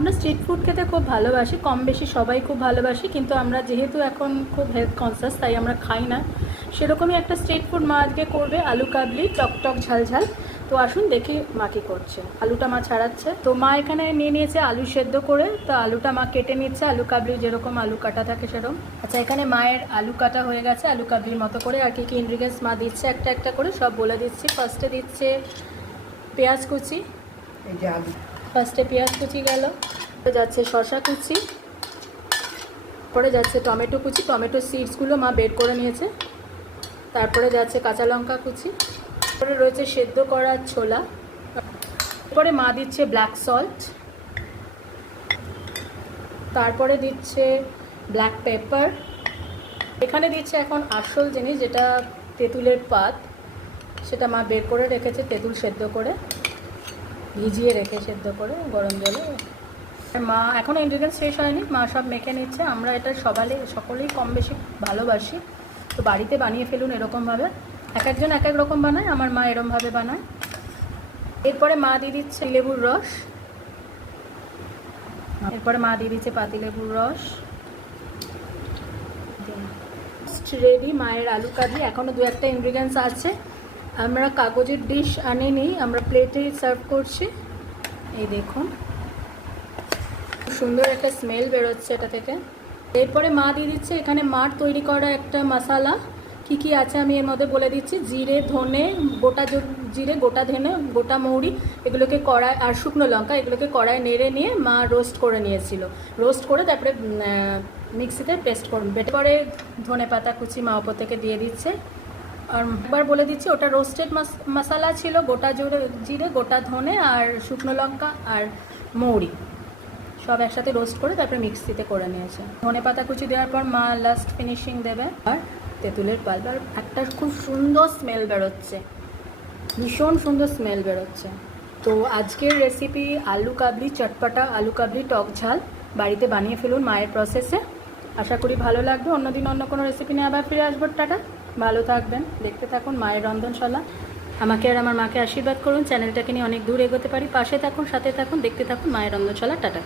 আমরা street food খেতে খুব ভালোবাসি, কম বেশি সবাই খুব ভালোবাসি, কিন্তু আমরা যেহেতু এখন খুব হেলথ কনসিয়াস তাই আমরা খাই না। সেরকমই একটা স্ট্রিট ফুড মা আজকে করবে, আলু কাবলি টকটক ঝালঝাল। তো আসুন দেখি মা কী করছে। আলুটা মা ছাড়াচ্ছে, তো মা এখানে নিয়ে নিয়েছে আলু সেদ্ধ করে, তো আলুটা মা কেটে নিচ্ছে আলু কাবলি যেরকম আলু কাটা থাকে সেরকম। আচ্ছা, এখানে মায়ের আলু কাটা হয়ে গেছে আলু কাবলির মতো করে। আর কী কী ইনগ্রিডিয়েন্টস মা দিচ্ছে একটা একটা করে সব বলে দিচ্ছি। ফার্স্টে দিচ্ছে পেঁয়াজ কুচি, এই যে আলু, ফার্স্টে পেঁয়াজ কুচি গেল, যাচ্ছে শসা কুচি, পরে যাচ্ছে টমেটো কুচি, টমেটো সিডসগুলো মা বের করে নিয়েছে, তারপরে যাচ্ছে কাঁচা লঙ্কা কুচি, তারপরে রয়েছে সেদ্ধ করা ছোলা, তারপরে মা দিচ্ছে ব্ল্যাক সল্ট, তারপরে দিচ্ছে ব্ল্যাক পেপার, এখানে দিচ্ছে এখন আসল জিনিস যেটা তেঁতুলের পাত, সেটা মা বের করে রেখেছে, তেঁতুল সেদ্ধ করে ভিজিয়ে রেখে সেদ্ধ করে গরম জলে। মা এখনও ইনগ্রিডিয়েন্টস শেষ হয়নি, মা সব মেখে নিচ্ছে। আমরা এটা সকলেই কম বেশি ভালোবাসি, তো বাড়িতে বানিয়ে ফেলুন এরকমভাবে। এক একজন এক এক রকম বানায়, আমার মা এরমভাবে বানায়। এরপরে মা দিয়ে দিচ্ছে লেবুর রস, এরপরে মা দিয়ে দিচ্ছে পাতিলেবুর রস। রেডি মায়ের আলু কাবলি। এখনও দু একটা ইনগ্রিডিয়েন্টস আছে, আমরা কাগজের ডিশ আনিনি, আমরা প্লেটে সার্ভ করছি। এই দেখুন সুন্দর একটা স্মেল বেরোচ্ছে এটা থেকে। এরপরে মা দিয়ে দিচ্ছে এখানে মার তৈরি করা একটা মশলা। কি কি আছে আমি এর মধ্যে বলে দিচ্ছি। জিরে, ধনে, গোটা জিরে, গোটা ধনে, গোটা মৌরি, এগুলোকে কড়াই, আর শুকনো লঙ্কা, এগুলোকে কড়াই নেড়ে নিয়ে মা রোস্ট করে নিয়েছিল। রোস্ট করে তারপরে মিক্সিতে পেস্ট করুন। বেটে পরে ধনে পাতা কুচি মা ওপর থেকে দিয়ে দিচ্ছে। আর একবার বলে দিচ্ছি, ওটা রোস্টেড মশলা ছিল, গোটা জিরে, গোটা ধনে আর শুকনো লঙ্কা আর মৌরি সব একসাথে রোস্ট করে তারপরে মিক্সিতে করে নিয়েছে। ধনে পাতা কুচি দেওয়ার পর মা লাস্ট ফিনিশিং দেবে। আর তেঁতুলের পাল্প, আর একটা খুব সুন্দর স্মেল বেরোচ্ছে, ভীষণ সুন্দর স্মেল বেরোচ্ছে। তো আজকের রেসিপি আলু কাবলি, চটপাটা আলু কাবলি টক ঝাল, বাড়িতে বানিয়ে ফেলুন মায়ের প্রসেসে। আশা করি ভালো লাগবে। অন্যদিন অন্য কোনো রেসিপি নিয়ে আবার ফিরে আসবো। টাটা, ভালো থাকবেন, দেখতে থাকুন মায়ের রন্ধনশালা। আমাকে আর আমার মাকে আশীর্বাদ করুন, চ্যানেলটাকে নিয়ে অনেক দূর এগোতে পারি। পাশে থাকুন, সাথে থাকুন, দেখতে থাকুন মায়ের রন্ধনশালা। টাটা।